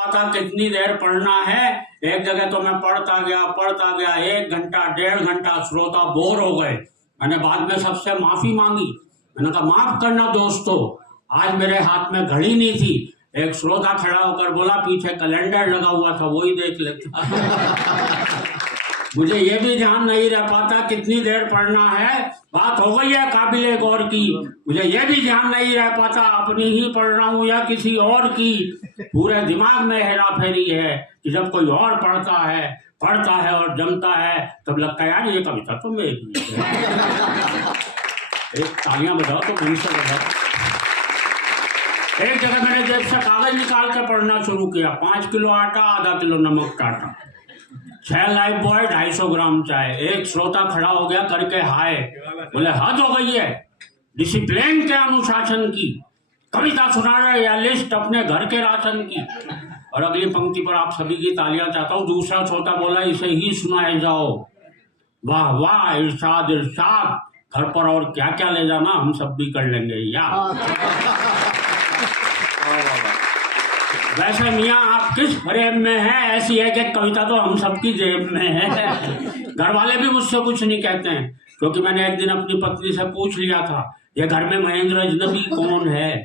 पता कितनी देर पढ़ना है। एक जगह तो मैं पढ़ता गया 1 घंटा 1.5 घंटा, श्रोता बोर हो गए। मैंने बाद में सबसे माफी मांगी। मैंने कहा माफ करना दोस्तों, आज मेरे हाथ में घड़ी नहीं थी। एक श्रोता खड़ा होकर बोला पीछे कैलेंडर लगा हुआ था, वही देख लेता। मुझे ये भी ध्यान नहीं रह पाता कितनी देर पढ़ना है। बात हो गई है काबिले गौर की। मुझे ये भी ध्यान नहीं रह पाता अपनी ही पढ़ रहा हूँ या किसी और की। पूरे दिमाग में हेरा फेरी है कि जब कोई और पढ़ता है और जमता है तब लगता है यार ये कविता तो मेरी है। एक तालियां बजाओ तो मन से बजाओ। एक जगह मैंने जेब से कागज निकाल के पढ़ना शुरू किया। 5 किलो आटा, आधा किलो नमक काटा, 6 लाइफ बॉय, 250 ग्राम चाय। एक श्रोता खड़ा हो गया करके हाय, बोले हद हो गई है डिसिप्लिन के अनुशासन की। कविता सुना रहे या लिस्ट अपने घर के राशन की। और अगली पंक्ति पर आप सभी की तालियां चाहता हूँ। दूसरा श्रोता बोला इसे ही सुनाए जाओ। वाह वाह, इरशाद इरशाद, घर पर और क्या क्या ले जाना हम सब भी कर लेंगे यार। वैसे मियाँ आप किस फ्रेम में हैं, ऐसी है कि कविता तो हम सबकी जेब में है। घर वाले भी मुझसे कुछ नहीं कहते हैं, क्योंकि मैंने एक दिन अपनी पत्नी से पूछ लिया था ये घर में महेंद्र अजनबी कौन है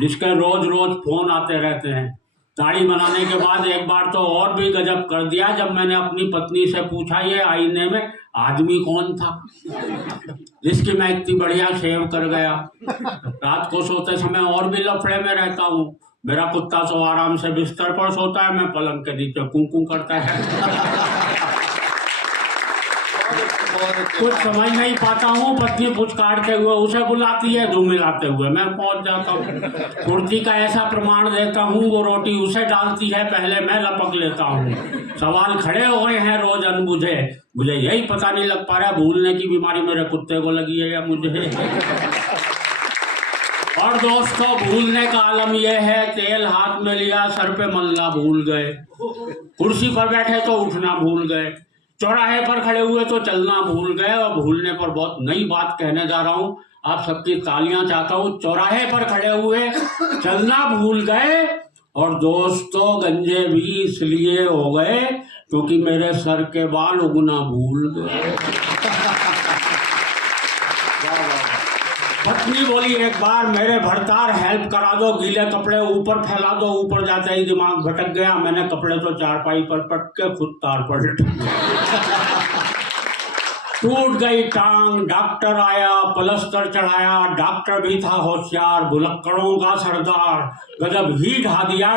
जिसके रोज रोज फोन आते रहते हैं। दाढ़ी बनाने के बाद एक बार तो और भी गजब कर दिया जब मैंने अपनी पत्नी से पूछा ये आईने में आदमी कौन था जिसकी मैं इतनी बढ़िया शेव कर गया। रात को सोते समय और भी लफड़े में रहता हूँ। मेरा कुत्ता तो आराम से बिस्तर पर सोता है, मैं पलंग के नीचे कूं करता है। कुछ समझ नहीं पाता हूँ। पत्नी पुचकारते हुए उसे बुलाती है, धूम मिलाते हुए मैं पहुंच जाता हूँ। कुर्ती का ऐसा प्रमाण देता हूँ, वो रोटी उसे डालती है, पहले मैं लपक लेता हूँ। सवाल खड़े हो गए हैं रोज अनबुझे, मुझे यही पता नहीं लग पा रहा भूलने की बीमारी मेरे कुत्ते को लगी है या मुझे। और दोस्तों भूलने का आलम यह है, तेल हाथ में लिया सर पे मलना भूल गए, कुर्सी पर बैठे तो उठना भूल गए, चौराहे पर खड़े हुए तो चलना भूल गए। और भूलने पर बहुत नई बात कहने जा रहा हूँ, आप सबकी तालियां चाहता हूँ। चौराहे पर खड़े हुए चलना भूल गए। और दोस्तों गंजे भी इसलिए हो गए क्योंकि मेरे सर के बाल उगना भूल गए। पत्नी बोली एक बार मेरे भरतार हेल्प करा दो, गीले कपड़े ऊपर फैला दो। ऊपर जाते ही दिमाग भटक गया, मैंने कपड़े तो चारपाई पर पट के खुद तार पलट। टूट गई टांग, डॉक्टर आया, प्लास्टर चढ़ाया। डॉक्टर भी था होशियार, भुलक्कड़ों का सरदार, गजब ही ढा दिया।